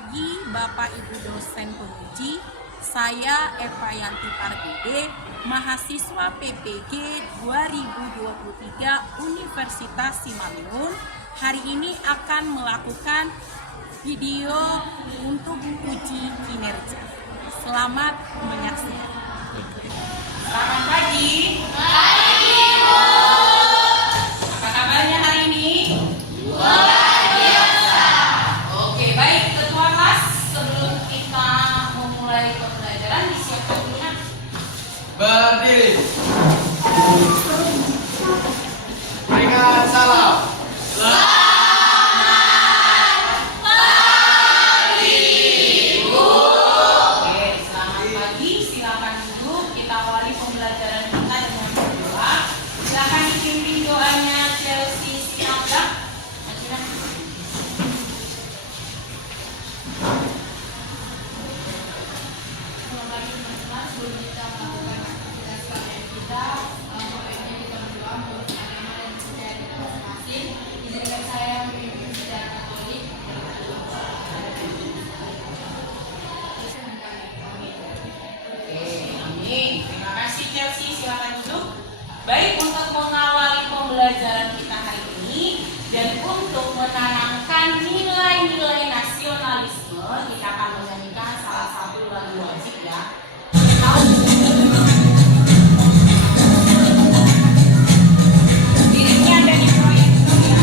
pagi Bapak Ibu dosen penguji. Saya Eva Yanti Pardede, mahasiswa PPG 2023 Universitas Simalungun. Hari ini akan melakukan video untuk uji kinerja. Selamat menyaksikan. Selamat pagi. Pagi, Bu. Apa kabarnya hari ini? Luar biasa. Oke, baik ketua kelas, sebelum kita memulai pembelajaran disiapkan dulunya. Berdiri. Berikan salam. Baik, untuk mengawali pembelajaran kita hari ini dan untuk menanamkan nilai-nilai nasionalisme, kita akan menyanyikan salah satu lagu wajib ya. Liriknya ada di proyektor ya.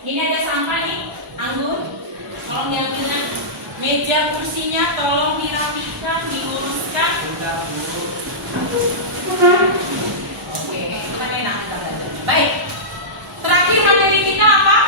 Ini ada sampah nih, anggur. Tolong diambilnya. Meja kursinya tolong dirapikan, diluruskan. Oke, kita enak. Baik. Terakhir materi kita apa?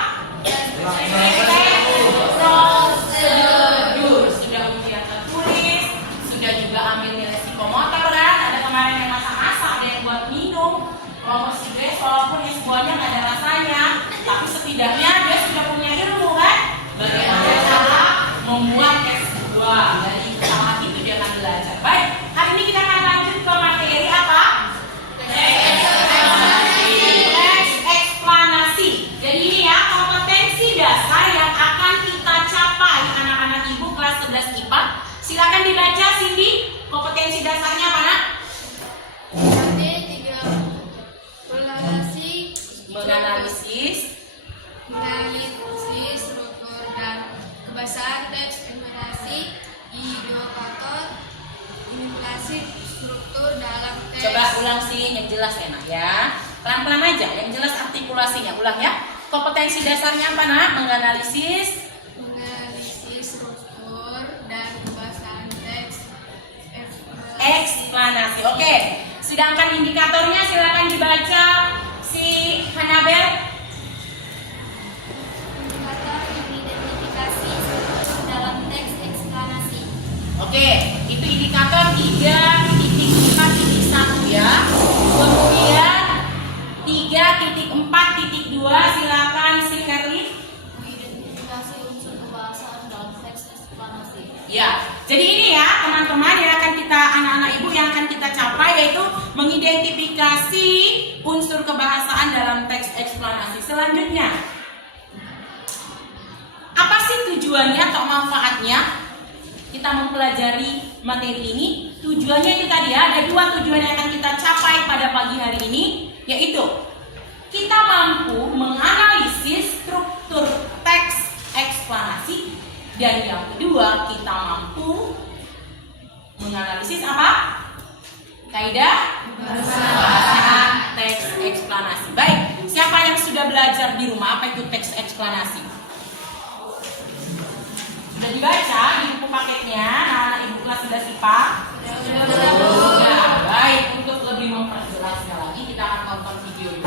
Prosedur. Sudah ujian tertulis, sudah juga ambil nilai psikomotor kan? Ada kemarin yang masak-masak, ada yang buat minum. Promosi guys, walaupun semuanya nggak ada rasanya, tapi setidaknya dia sudah punya ilmu kan? Bagaimana cara membuat S2. Dari pesawat itu dia akan belajar. Baik, hari ini kita akan lanjut ke materi apa? Eksplanasi. Jadi ini ya, kompetensi dasar yang akan kita capai anak-anak ibu kelas 11 IPA. Silakan dibaca Cindy, kompetensi dasarnya apa nak? Menganalisis struktur dan kebahasaan teks, enumerasi, indikator, manipulasi struktur dalam teks. Coba ulang sih yang jelas enak ya. Pelan-pelan aja, yang jelas artikulasinya. Ulang ya. Kompetensi dasarnya apa nak? Menganalisis struktur dan kebahasaan teks, eksplanasi. Oke. Sedangkan indikatornya silakan dibaca si Hanabel. Indikator indikator 3.4.1 ya. Kemudian 3.4.2 silakan si Herli. Mengidentifikasi unsur kebahasaan dalam teks eksplanasi. Ya, jadi ini ya teman-teman yang akan kita, anak-anak ibu yang akan kita capai, yaitu mengidentifikasi unsur kebahasaan dalam teks eksplanasi. Selanjutnya, apa sih tujuannya atau manfaatnya kita mempelajari materi ini? Tujuannya itu tadi ya, ada dua tujuan yang akan kita capai pada pagi hari ini, yaitu kita mampu menganalisis struktur teks eksplanasi, dan yang kedua kita mampu menganalisis apa? Kaidah bahasa teks eksplanasi. Baik, siapa yang sudah belajar di rumah apa itu teks eksplanasi? Sudah dibaca di buku paketnya, anak-anak ibu kelas 11 IPA? Sudah. Baik, untuk lebih memperjelasnya lagi kita akan tonton video ini.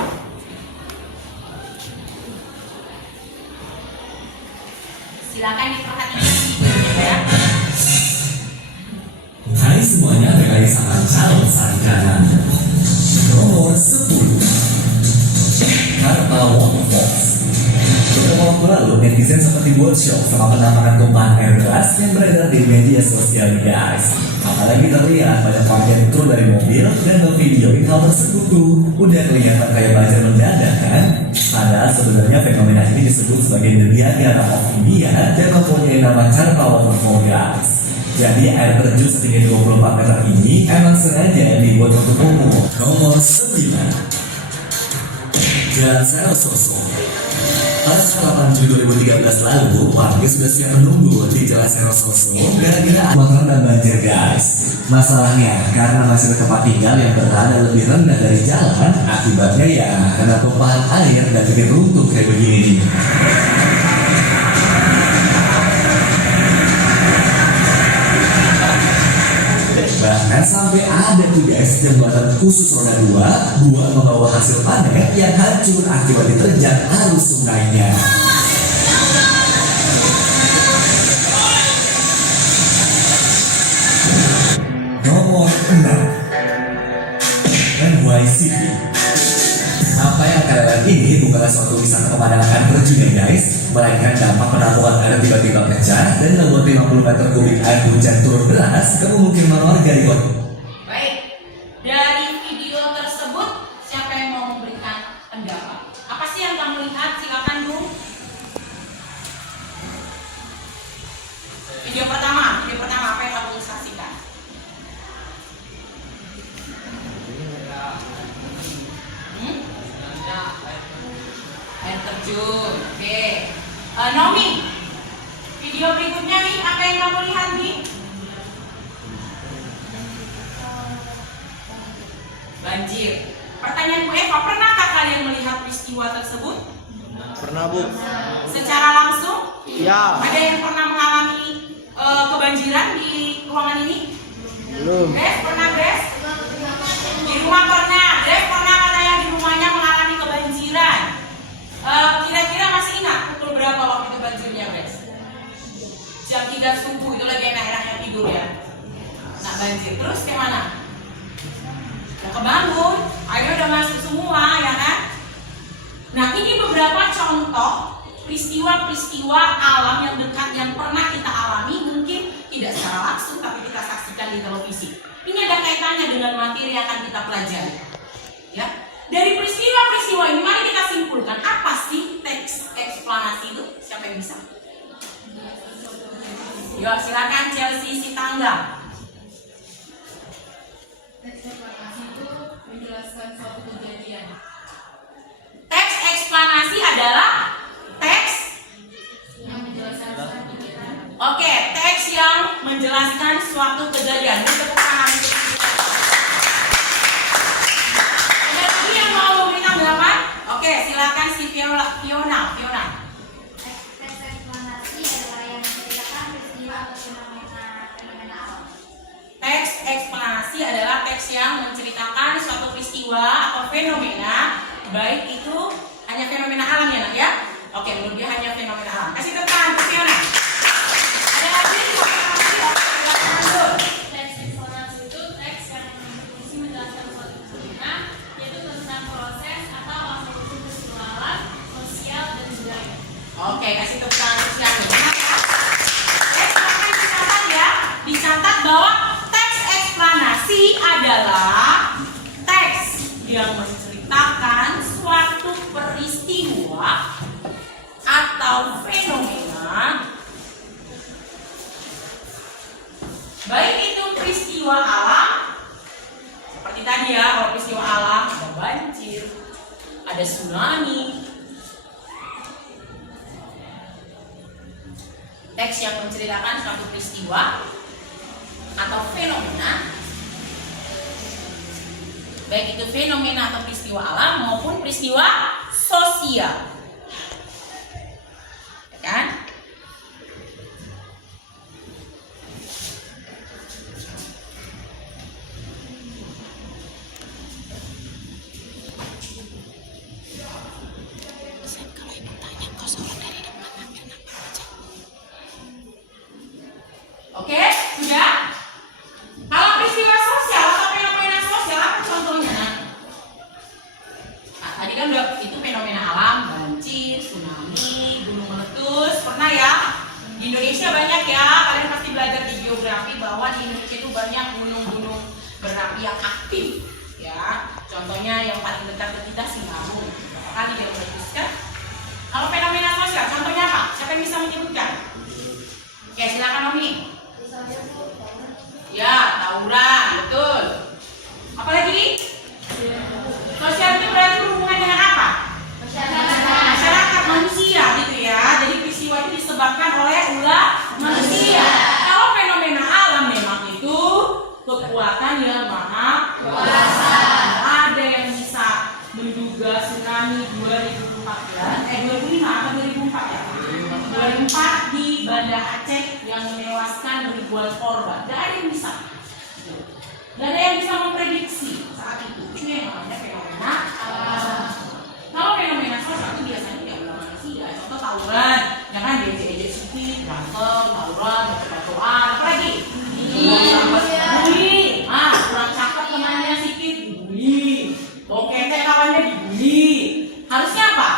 Silakan diperhatikan videonya ya. Hai semuanya, terkait sama calon sarjana nomor 10 Karta Waterfalls. Beberapa waktu lalu, netizen seperti buat shock sama penampakan tumpahan air keras yang beredar di media sosial guys. Apalagi terlihat banyak bagian kru dari mobil dan ngevideoin hal tersebut tuh. Udah kelihatan kayak banjir mendadak kan? Padahal sebenarnya fenomena ini disebut sebagai The Niagara of India dan mempunyai nama Karta Waterfall guys. Jadi air terjun setinggi 24 meter ini emang sengaja dibuat untuk umum. Nomor 9 Jalan Sarososo. Pada 8 Juli 2013 lalu, warga sudah siap menunggu di Jalan Sarososo gara-gara kebakaran dan banjir guys. Masalahnya, karena masih ada tempat tinggal yang berada lebih rendah dari jalan, akibatnya ya kena tumpahan air dan bikin runtuh kayak begini nih. Bahkan sampai ada tuh guys jembatan khusus roda 2 buat membawa hasil panen yang hancur akibat diterjang arus sungainya. Nomor 6 NY City. Apa yang kalian lihat ini bukanlah suatu wisata pemandangan air terjun ya guys, melainkan dampak penampungan air tiba-tiba pecah dan membuat 50 meter kubik air hujan turun deras ke pemukiman warga di kota. Baik, dari video tersebut siapa yang mau memberikan pendapat? Apa sih yang kamu lihat? Silakan dulu. Video pertama apa yang kamu saksikan? Air terjun, oke. Nomi, video berikutnya nih, apa yang kamu lihat nih? Banjir. Pertanyaan Bu Eva, pernahkah kalian melihat peristiwa tersebut? Pernah Bu? Secara langsung? Ya. Ada yang pernah mengalami kebanjiran di ruangan ini? Belum. Grace, pernah Grace? Di rumah pernah. Grace pernah katanya di rumahnya mengalami kebanjiran. Kira-kira masih ingat pukul berapa waktu itu banjirnya Grace? Jam 3 subuh, itu lagi enak-enaknya tidur ya. Nah banjir, terus kayak mana? Udah kebangun, airnya udah masuk semua ya kan? Nah ini beberapa contoh peristiwa-peristiwa alam yang dekat yang pernah kita alami, mungkin tidak secara langsung tapi kita saksikan di televisi. Ini ada kaitannya dengan materi yang akan kita pelajari. Ya, dari peristiwa-peristiwa ini mari kita simpulkan apa sih teks eksplanasi itu? Siapa yang bisa? Yuk silakan Chelsea Sitangga. Teks eksplanasi itu menjelaskan suatu kejadian. Teks eksplanasi adalah teks Yang menjelaskan suatu kejadian. Oke, teks yang menjelaskan suatu kejadian. Ini tepuk tangan untuk kita. Ada lagi yang mau memberi tanggapan? Oke, silakan si Fiona. Teks eksplanasi adalah yang menceritakan peristiwa atau fenomena alam. Teks eksplanasi adalah teks yang menceritakan suatu peristiwa atau fenomena, baik itu hanya fenomena alam ya nak ya? Oke, menurut dia hanya fenomena alam. Kasih tepuk tangan untuk Fiona. Ada lagi? Silakan lanjut. Teks untuk transisian. Dicatat ya, dicatat bahwa teks eksplanasi adalah teks yang menceritakan suatu peristiwa atau fenomena, baik itu peristiwa alam seperti tadi ya, kalau peristiwa alam ada banjir, ada tsunami. Teks yang menceritakan suatu peristiwa atau fenomena, baik itu fenomena atau peristiwa alam maupun peristiwa sosial, ya kan? Oke, sudah? Kalau peristiwa sosial atau fenomena sosial apa contohnya? Nah, tadi kan udah itu fenomena alam, banjir, tsunami, gunung meletus, pernah ya? Di Indonesia banyak ya, kalian pasti belajar di geografi bahwa di Indonesia itu banyak gunung-gunung berapi yang aktif, ya. Contohnya yang paling dekat ke kita Sinabung, berapa kali dia meletus kan? Kalau fenomena sosial, contohnya apa? Siapa yang bisa menyebutkan? Oke, silakan Omi. Ya, tawuran, betul. Apalagi nih? Sosial itu berarti berhubungan dengan apa? Masyarakat manusia gitu ya. Jadi peristiwa itu disebabkan oleh ulah manusia. Kalau fenomena alam memang itu kekuatan yang maha kuasa. Ada yang bisa menduga tsunami 2005 atau 2004 ya? 2004 di Banda Aceh yang menewaskan ribuan korban. Gak ada yang bisa. Gak ada yang bisa memprediksi saat itu. Itu yang namanya fenomena alam. Kalau fenomena sosial itu biasanya tidak ulah manusia. Contoh tawuran, jangan diejek-ejek sedikit, berantem, tawuran, batu-batuan, apa lagi? Bully. Kurang cakep temannya sedikit, dibully. Bokete kawannya dibully. Harusnya apa?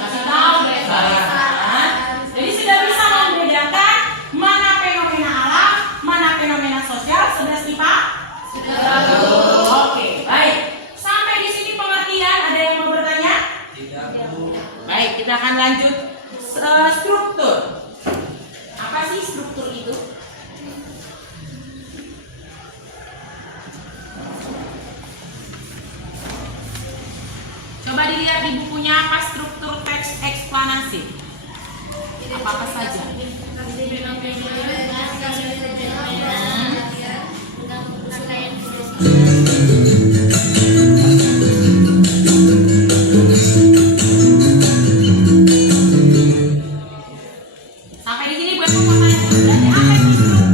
Kasih tahu baik-baik. Jadi sudah bisa membedakan mana fenomena alam, mana fenomena sosial. Sudah sih Pak? Sudah. Oke, baik. Sampai di sini pengertian. Ada yang mau bertanya? Tidak, Bu. Baik, kita akan lanjut struktur. Apa sih struktur itu? Coba dilihat di bukunya apa struktur teks eksplanasi. Apa saja? Sampai di sini buat pertanyaan. Berarti apa itu struktur?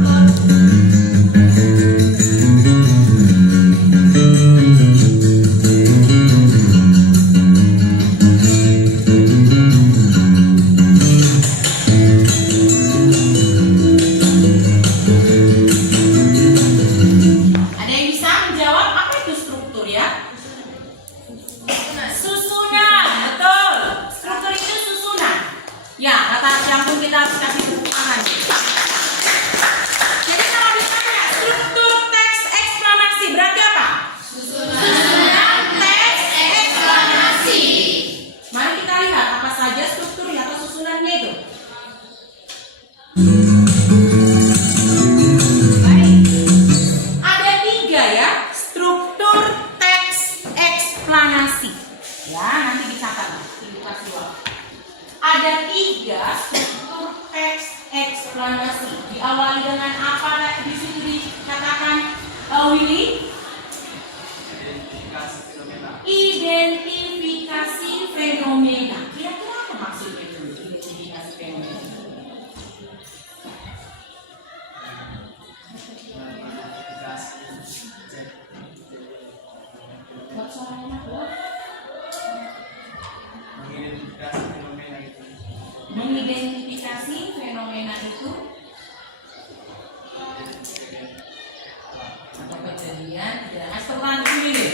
Ada yang bisa menjawab apa itu struktur ya? Susunan, betul. Struktur itu susunan. Ya, kata yang pun kita harus kasih tepuk tangan. Jadi kalau ditanya struktur teks eksplanasi berarti apa? Susunan teks eksplanasi. Mari kita lihat apa saja strukturnya atau susunannya itu. Baik. Ada 3 ya struktur teks eksplanasi. Ya, nanti dicatat Ibu kasih waktu. Ada 3 struktur teks eksplanasi. Diawali dengan apa di situ dikatakan Willy? Identifikasi fenomena. Kira-kira apa maksudnya itu? Identifikasi fenomena. Buat suaranya keluar. Mengidentifikasi fenomena itu atau kejadian tidak asalkan dulu.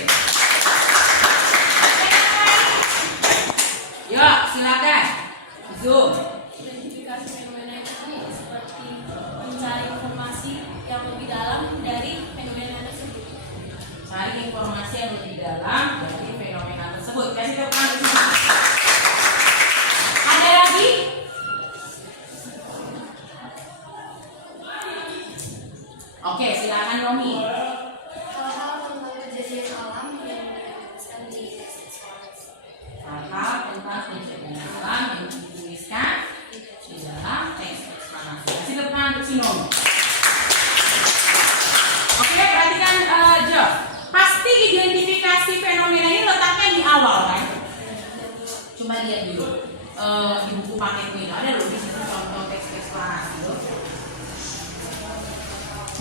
Ya, silakan. Zoom. Identifikasi fenomena itu seperti mencari informasi yang lebih dalam dari fenomena tersebut. Cari informasi yang lebih dalam dari fenomena tersebut. Kasih tepuk tangan di sini. Ada lagi? Oke, silakan Romi. Hal-hal tentang kejadian alam yang dituliskan di teks eksplorasi. Hal-hal tentang kejadian alam yang dituliskan di dalam teks eksplanasi. Kasih tepuk tangan untuk Sino. Oke, perhatikan Jo. Pasti identifikasi fenomena ini letaknya di awal kan? Coba lihat dulu di buku paketnya itu ada loh di situ contoh teks eksplanasi loh.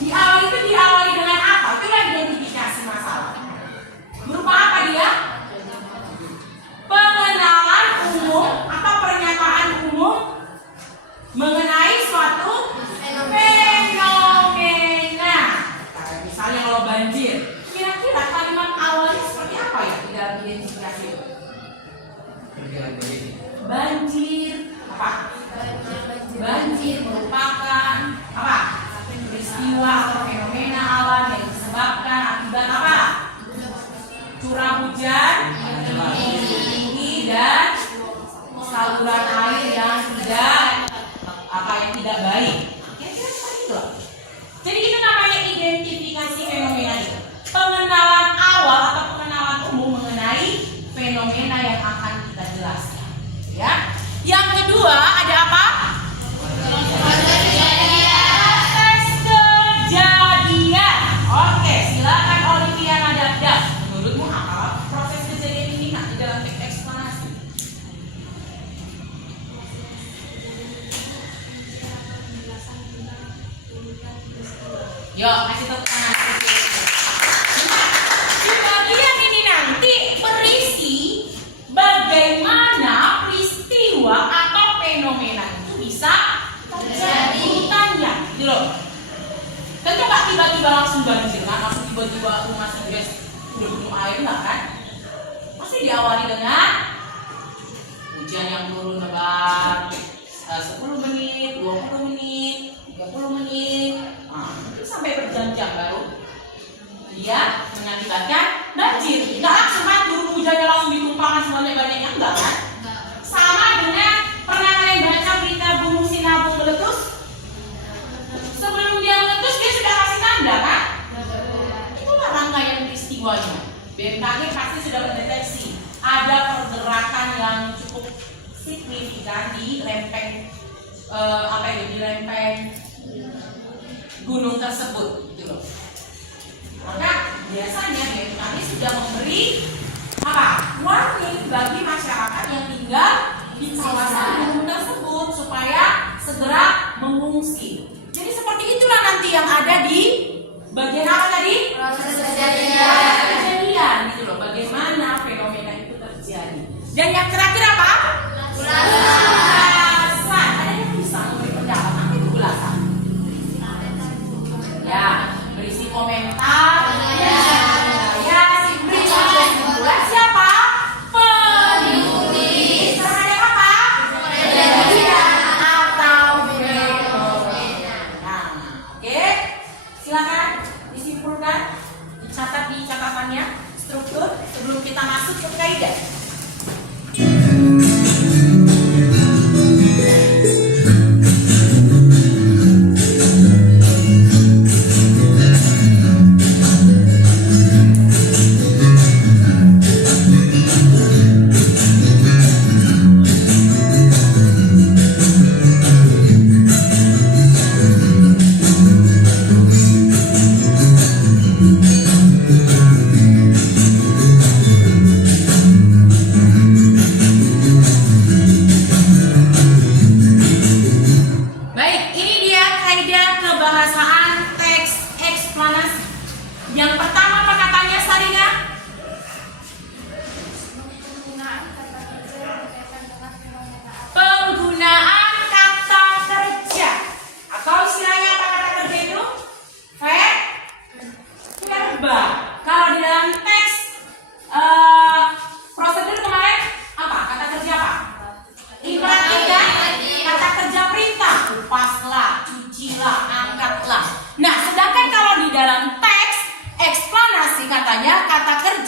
Di awal itu diawali dengan apa? Itulah identifikasi masalah. Berupa apa dia? Pengenalan umum atau pernyataan umum mengenai suatu fenomena. Kayak misalnya kalau banjir, kira-kira kalimat awalnya seperti apa ya di dalam identifikasi itu? Banjir apa? Banjir merupakan apa? Peristiwa atau fenomena alam yang disebabkan akibat apa? Curah hujan tinggi dan saluran air yang tidak baik. Kira-kira seperti itu loh. Jadi itu namanya identifikasi fenomena itu. Pengenalan awal atau pengenalan umum mengenai fenomena yang akan kita jelaskan. Ya. Yang kedua ada apa? Proses kejadian. Oke, silakan Olivia Nadab. Menurutmu apa proses kejadian ini di dalam teks eksplanasi? Yuk, kasih tepuk tangan. Di bagian ini nanti berisi bagaimana peristiwa atau fenomena itu bisa terjadi urutannya, gitu loh. Tentu nggak tiba-tiba langsung banjir kan, langsung tiba-tiba rumah sendiri udah penuh air nggak kan? Pasti diawali dengan hujan yang turun lebat 10 menit, 20 menit, 30 menit, itu sampai berjam-jam baru dia mengakibatkan banjir. Nggak langsung kan turun hujannya langsung ditumpahkan sebanyak-banyaknya, enggak kan? Sama dengan pernah kalian baca berita gunung Sinabung meletus? Sebelum dia meletus dia sudah kasih tanda kan? Itulah rangkaian peristiwanya. BMKG pasti sudah mendeteksi ada pergerakan yang cukup signifikan di lempeng di lempeng gunung tersebut, gitu loh. Maka biasanya BMKG sudah memberi apa? Warning bagi masyarakat yang tinggal di kawasan gunung tersebut supaya segera mengungsi. Jadi seperti itulah nanti yang ada di bagian apa tadi? Proses kejadian. Kejadian, gitu loh. Bagaimana fenomena itu terjadi. Dan yang terakhir apa? Ulasan. Ada yang bisa memberi pendapat apa itu ulasan? Ya, berisi komentar. Ya, berisi kesimpulan siapa? Penulis. Terhadap apa? Kejadian.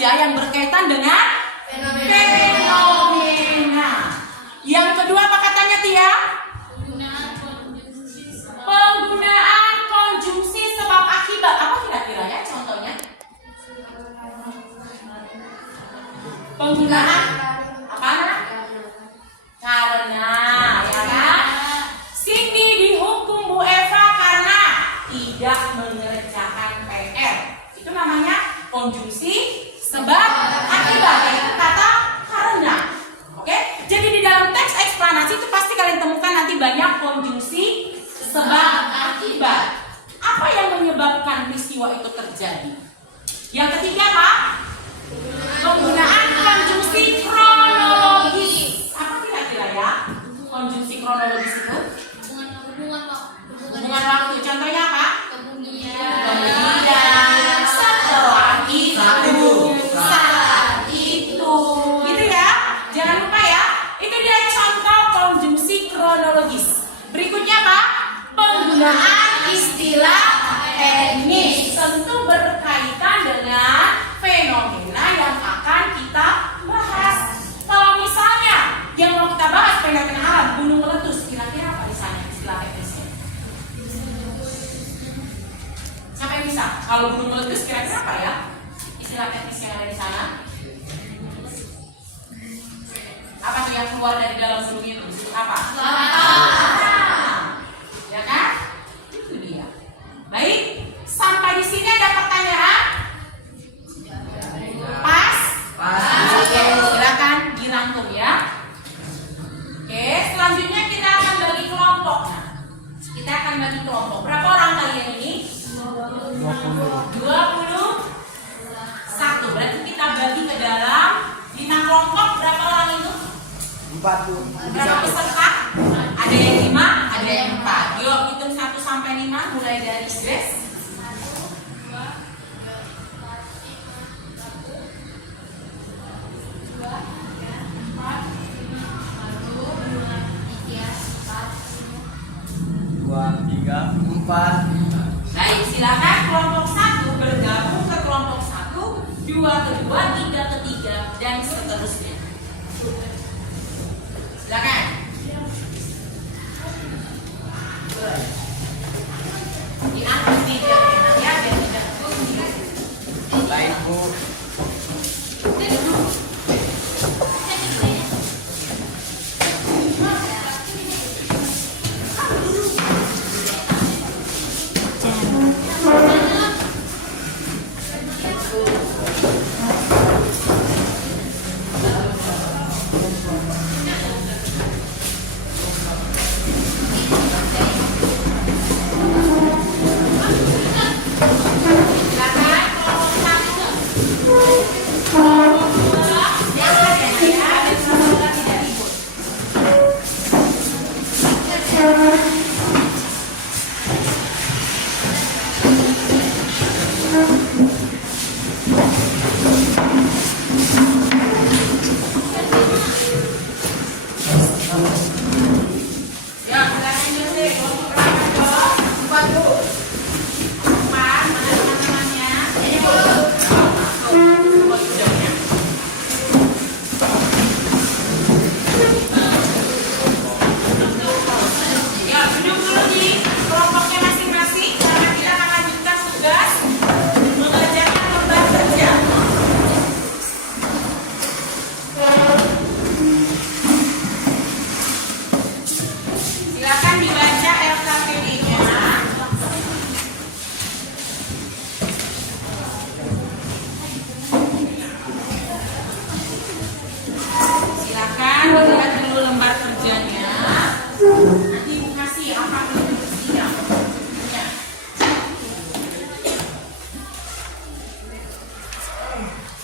kerja yang berkaitan dengan fenomena. Yang kedua apa katanya Tia? Penggunaan konjungsi sebab akibat. Apa kira-kira ya contohnya? Penggunaan apa? Karena, ya kan? Cindy dihukum Bu Eva karena tidak mengerjakan PR. Itu namanya konjungsi sebab akibat, yaitu kata karena. Oke? Jadi di dalam teks eksplanasi itu pasti kalian temukan nanti banyak konjungsi sebab akibat. Apa yang menyebabkan peristiwa itu terjadi? Yang ketiga apa? Penggunaan konjungsi kronologis. Apa kira-kira ya? Konjungsi kronologis itu? Hubungan waktu. Contohnya apa? Kemudian, setelah itu, saat itu. Gitu ya? Jangan lupa ya. Itu dia contoh konjungsi kronologis. Berikutnya apa? Penggunaan istilah teknis. Tentu berkaitan dengan fenomena yang akan kita bahas. Kalau misalnya yang mau kita bahas fenomena alam gunung meletus, kira-kira apa di sana istilah teknisnya? Siapa yang bisa? Kalau gunung meletus kira-kira apa ya istilah teknis yang ada di sana? Apa tuh yang keluar dari dalam gunung itu? Disebut apa? Ya kan? Itu dia. Baik, sampai di sini ada pertanyaan? Pas? Oke, silakan dirangkum ya. Oke, selanjutnya kita akan bagi kelompok. Nah, kita akan bagi kelompok. Berapa orang kalian ini? 21. Berarti kita bagi ke dalam 5 kelompok. Berapa orang itu? 4. Berapa peserta? Ada yang 5, ada yang 4. Yuk, hitung 1 sampai 5 mulai dari Grace. 2, 3, 4. Baik, silakan kelompok 1 bergabung ke kelompok 1, 2 ke 2, 3 ke 3 dan seterusnya. Silakan. Diangkat nih jamnya ya, biar tidak Baik, Bu.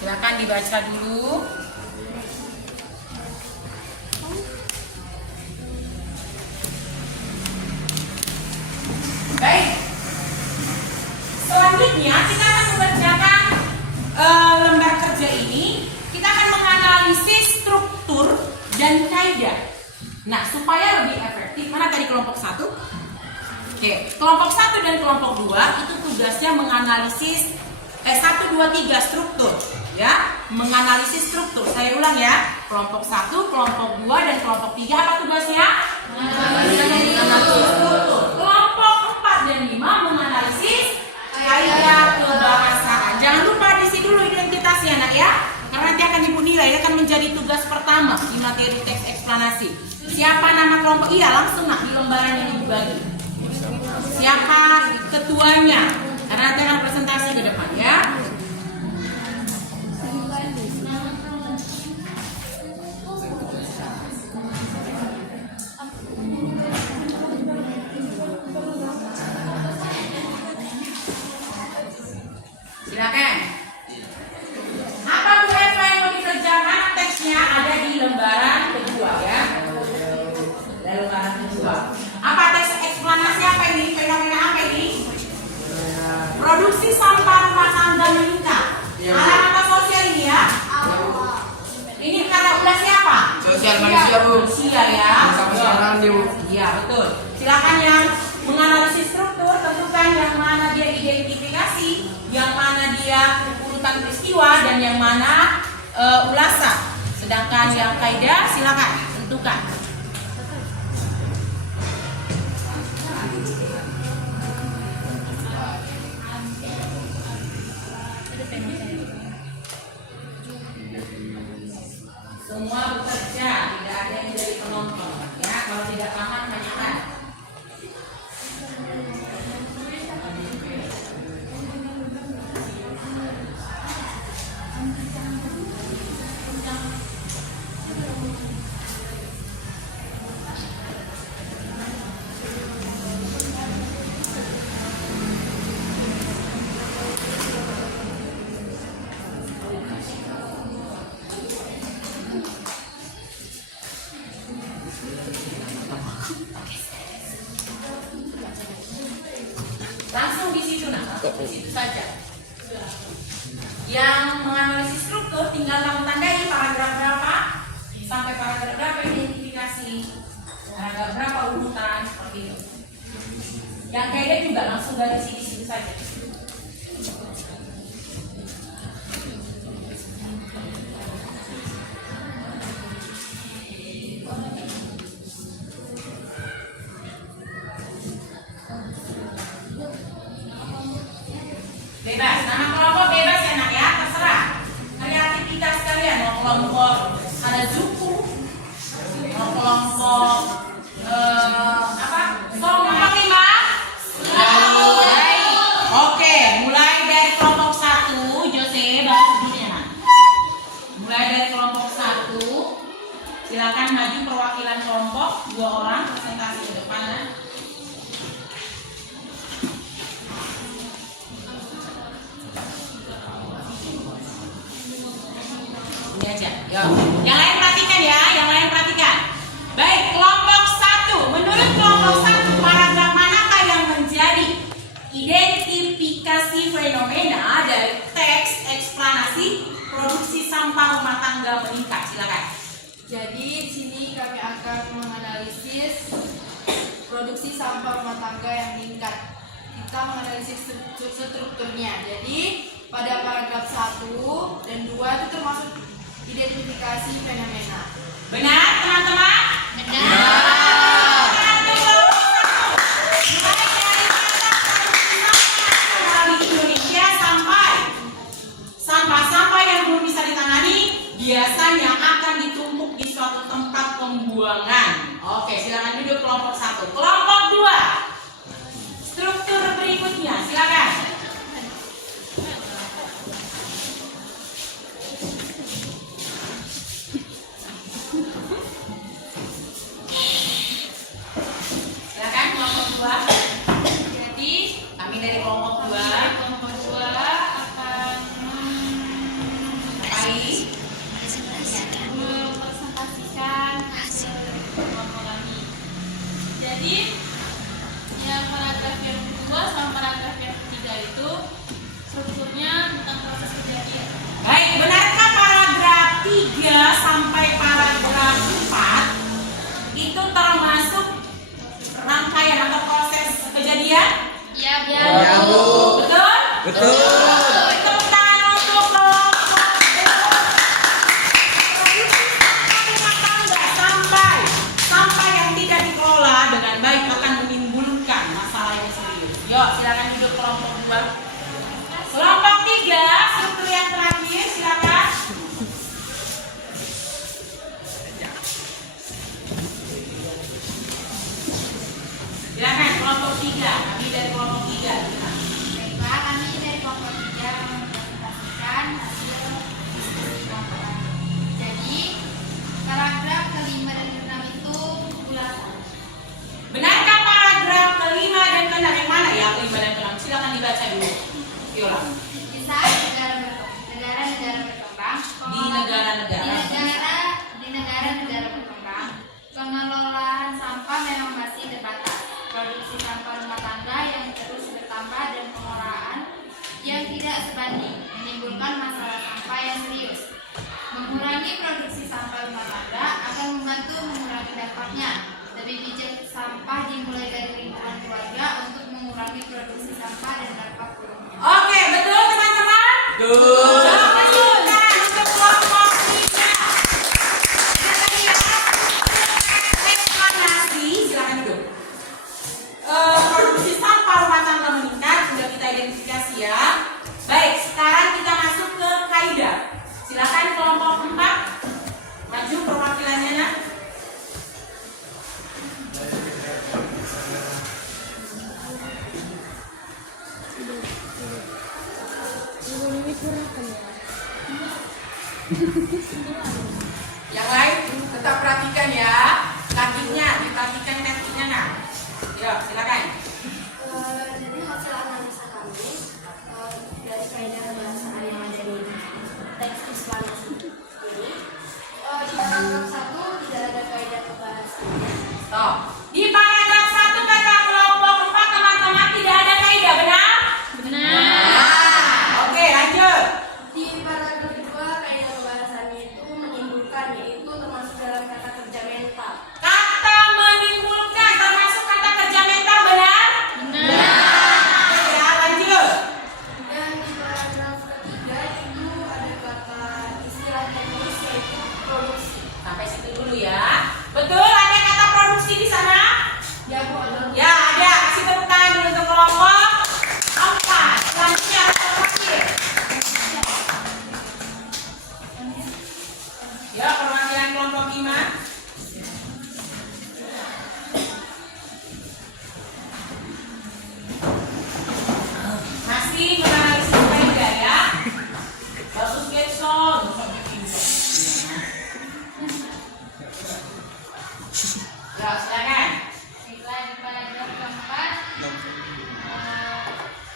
Silakan dibaca dulu. Baik. Selanjutnya kita akan mengerjakan lembar kerja ini. Kita akan menganalisis struktur dan kaidah. Nah, supaya lebih efektif, mana tadi kelompok 1? Oke, kelompok 1 dan kelompok 2 itu tugasnya menganalisis 1, 2, 3 struktur. ya, menganalisis struktur. Saya ulang ya, kelompok 1, kelompok 2, dan kelompok 3 apa tugasnya? Menganalisis struktur. Kelompok 4 dan 5 menganalisis kaidah kebahasaan. Jangan lupa diisi dulu identitasnya nak ya, karena nanti akan ibu nilai, akan menjadi tugas pertama di materi teks eksplanasi. Siapa nama kelompok? Iya, langsung nak di lembaran yang ibu bagi. Siapa ketuanya? Karena nanti akan presentasi ke depan ya. Silakan. Apa Bu Eva yang mau dikerjakan? Teksnya ada di lembaran kedua ya. Di lembaran kedua. Apa teks eksplanasi apa ini? Fenomena apa ini? Produksi sampah rumah tangga meningkat. Alat kata sosial ini ya. Ini kata udah siapa? Sosial manusia, Bu. Manusia ya. Sama-sama Bu. Iya betul. Silakan yang menganalisis struktur, tentukan yang mana dia identifikasi, yang mana dia urutan peristiwa, dan yang mana ulasan. Sedangkan yang kaidah silakan tentukan. Semua bekerja, tidak ada yang jadi penonton. Ya, kalau tidak paham tanyakan. Langsung di situ nah, di situ saja. Yang menganalisis struktur tinggal kamu tandai paragraf berapa sampai paragraf berapa identifikasi, paragraf berapa urutan seperti itu. Yang kaidah juga langsung dari situ saja. Bebas, nama kelompok bebas ya nak ya, terserah. Kreativitas kalian mau kelompok ada zuku, mau kelompok apa? Kelompok 5. Oke, mulai dari kelompok 1, Jose bagus dulu ya nak. Mulai dari kelompok 1, silakan maju perwakilan kelompok 2 orang presentasi ke depan. Nah. Ini aja. Yo. Yang lain perhatikan ya, yang lain perhatikan. Baik, kelompok 1. Menurut kelompok 1, paragraf manakah yang menjadi identifikasi fenomena dari teks eksplanasi produksi sampah rumah tangga meningkat? Silakan. Jadi di sini kami akan menganalisis produksi sampah rumah tangga yang meningkat. Kita menganalisis strukturnya. Jadi pada paragraf 1 dan 2 itu termasuk identifikasi fenomena. Benar, teman-teman? Di Indonesia sampai sampah-sampah yang belum bisa ditangani biasanya akan ditumpuk di suatu tempat pembuangan. Oke, silakan duduk kelompok 1. Kelompok 2. Struktur berikutnya, silakan. Silakan kelompok 2. Jadi kami dari kelompok 2 akan mempresentasikan kelompok kami. Jadi yang paragraf yang kedua sama paragraf yang ketiga itu strukturnya tentang proses kejadian. baik, benarkah paragraf 3 sampai paragraf 4 itu termasuk rangkaian atau proses kejadian? Ya, Ya, Bu. Betul? Betul. Tepuk tangan untuk kelompok 3. Kami dari kelompok 3. Gimana? Baiklah, kami dari kelompok 3 mempresentasikan hasil diskusi kelompok kami. Jadi, paragraf kelima dan keenam itu ulasan. Benarkah paragraf kelima dan keenam yang mana ya? Kelima dan keenam. Silakan dibaca dulu. Yola. Di saat negara-negara berkembang, Di negara-negara. di negara-negara berkembang, pengelolaan sampah memang masih terbatas. Produksi sampah rumah tangga yang terus bertambah dan pengolahan yang tidak sebanding menimbulkan masalah sampah yang serius. Mengurangi produksi sampah rumah tangga akan membantu mengurangi dampaknya. Lebih bijak sampah dimulai dari lingkungan keluarga untuk mengurangi produksi sampah dan dampak buruknya. Oke, betul teman-teman? Betul. Lanjutkan untuk kelompok 3. Reklamasi, silakan duduk. Produksi sampah rumah tangga meningkat, sudah kita identifikasi ya. Baik, sekarang kita masuk ke kaidah. Silakan kelompok 4. Maju perwakilannya nak. Yang lain tetap perhatikan ya. Kakinya, diperhatikan kakinya nak. Yuk, silakan. Jadi hasil analisa kami dari kaidah bahasa yang ada di teks eksplanasi ini, di paragraf 1 tidak ada kaidah pembahasannya. Stop. Di paragraf 1 kata kelompok 4 teman-teman tidak ada kaidah, benar? Nah, oke lanjut. Di paragraf 2 kaidah pembahasannya itu menimbulkan, yaitu termasuk dalam kata kerja mental. Kata menimbulkan termasuk kata kerja mental, benar? Oke, ya, lanjut. Dan di paragraf ketiga itu ada kata istilah teknis yaitu produksi. Sampai situ dulu ya. Betul ada kata produksi di sana? Ya Bu, ada. Ya, ada. Kasih tepuk tangan dulu untuk kelompok 4. Selanjutnya kelompok 4. Ya, perwakilan kelompok 5. Masih menganalisis kaidah ya. Bagus Getson. Ya, silakan. Baiklah, di paragraf keempat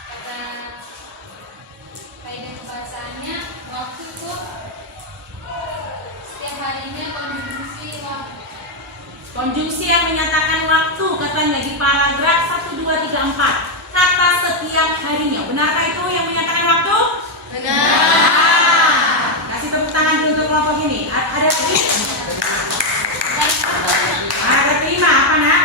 kata kaidah kebahasaannya waktu itu setiap harinya konjungsi waktu. Konjungsi yang menyatakan waktu katanya di paragraf 1, 2, 3, 4. Kata setiap harinya. Benarkah itu yang menyatakan waktu? Benar. Kasih tepuk tangan dulu untuk kelompok ini. Ada lagi? Ada kelima apa nak?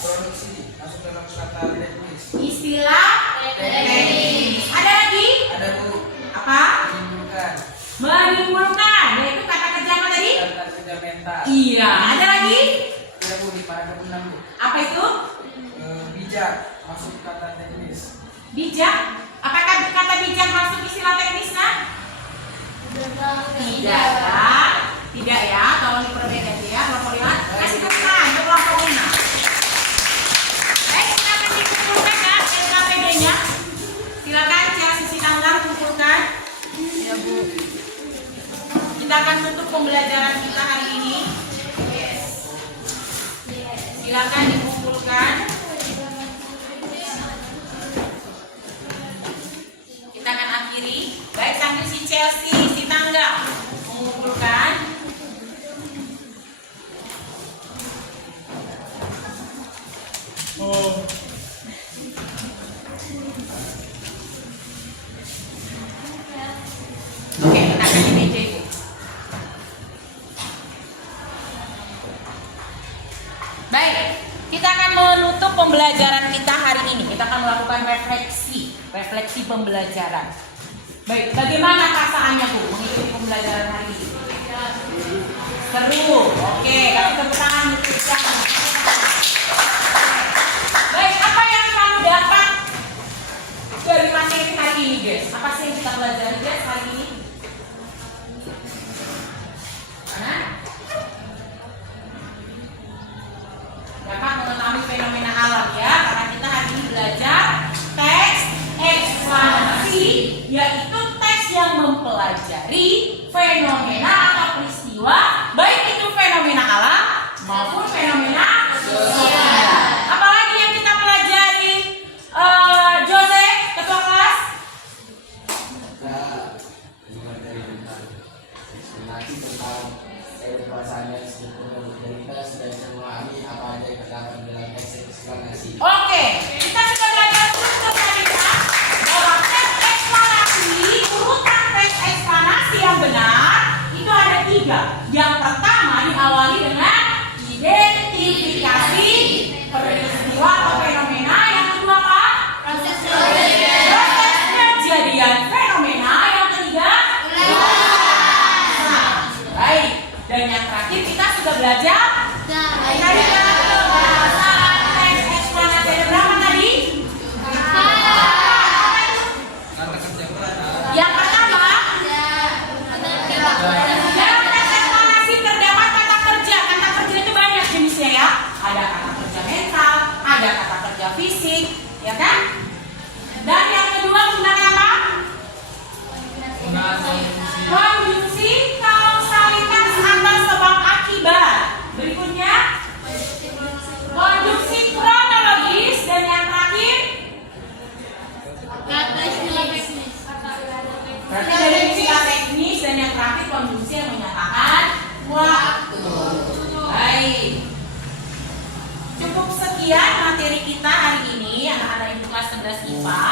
Produksi masuk dalam kata teknis. Istilah teknis. Ada lagi? Ada Bu, Apa? menimbulkan Menimbulkan. Yaitu kata kerja apa tadi? kata kerja mental. Iya. Ada lagi? Ada Bu di paragraf 6 Bu. Apa itu? Bijak masuk kata teknis. Bijak. Apakah kata bijak masuk istilah teknis nak? Tidak ya. Tidak ya. Tolong diperbedakan ya. Kelompok 5. Kasih tepuk tangan untuk kelompok 5. Baik, silakan dikumpulkan ya LKPD-nya. Silakan cek sisi tanggal kumpulkan. Ya Bu. Kita akan tutup pembelajaran kita hari ini. Silakan dikumpulkan. Kita akan akhiri. Baik, sambil si Chelsea, si Tangga mengumpulkan. Oke, kita akan di meja itu. Baik, kita akan menutup pembelajaran kita hari ini. Kita akan melakukan refleksi pembelajaran. Baik, bagaimana perasaannya Bu mengikuti pembelajaran hari ini? Seru. Oke, kasih tepuk tangan untuk siapa? Baik, apa yang kamu dapat dari materi hari ini, guys? Apa sih yang kita pelajari, guys, hari ini? Hah? Dapat mengetahui fenomena alam ya, karena kita hari ini yaitu teks yang mempelajari fenomena atau peristiwa, baik itu fenomena alam maupun fenomena sosial. Apalagi yang kita pelajari, Jose, ketua kelas? Kita materi tentang eksplanasi tentang kehidupan yang sebetulnya kita sudah bisa memahami apa aja yang terdapat dalam teks eksplanasi. Oke, kita sudah belajar struktur tadi kan? Bahwa teks eksplanasi, urutan teks eksplanasi yang benar itu ada 3. Yang pertama diawali dengan identifikasi peristiwa atau fenomena. Yang kedua apa? Proses kejadian fenomena. Yang ketiga nah, baik. Dan yang terakhir kita sudah belajar tadi bahasaan teks eksplanasi. Ada berapa tadi? Yang pertama, dalam teks eksplanasi terdapat kata kerja. Kata kerja itu banyak jenisnya ya. Ada kata kerja mental, ada kata kerja fisik, ya kan? Dan yang kedua gunakan apa? Konjungsi kausalitas atau sebab akibat. Berikutnya konjungsi kronologis, dan yang terakhir berarti dari istilah teknis, dan yang terakhir konjungsi yang menyatakan waktu. Baik. Cukup sekian materi kita hari ini, anak-anak ibu kelas 11 IPA.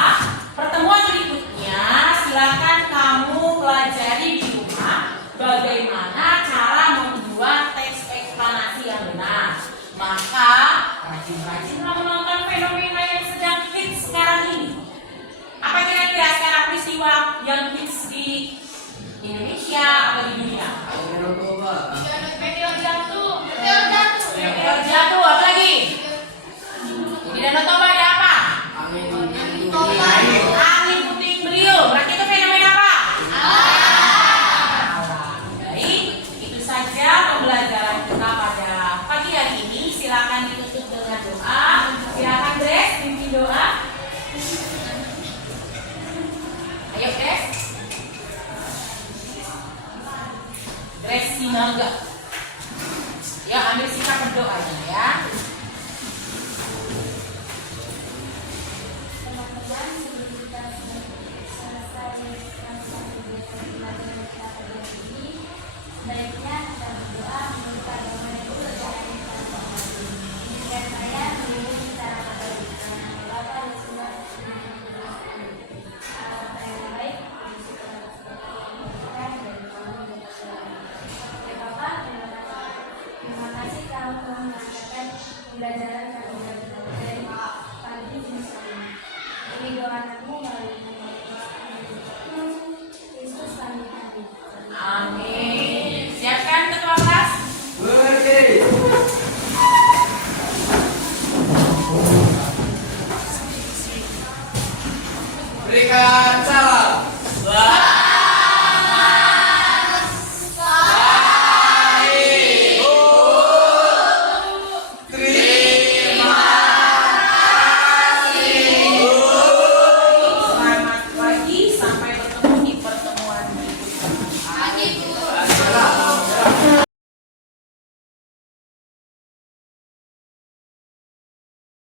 Pertemuan berikutnya silakan kamu pelajari di rumah bagaimana cara membuat teks eksplanasi yang benar. Maka rajin-rajinlah menonton fenomena yang sedang hits sekarang ini. Apa kira-kira sekarang peristiwa yang hits di Indonesia atau di dunia? Meteor jatuh, apa lagi? Di Danau Toba ada apa? Angin puting beliung. Berarti itu fenomena apa? Baik, itu saja pembelajaran kita pada pagi hari ini. Silakan ditutup dengan doa. Silakan Grace, pimpin doa. Ayo Grace. Grace Sinaga. Ya, ambil sikap berdoanya ya. Teman-teman, sebelum kita selesai langsung kegiatan belajar yang kita pelajari ini, sebaiknya kita berdoa meminta agama yang dulu dari kita hormati. Izinkan saya memimpin secara katolik karena Bapa dan Semua apa yang baik terima kasih telah mengajarkan pembelajaran kami dari pagi jenis ini. Ini doa kami melalui Yesus kami. Amin. Siapkan ketua kelas. Berikan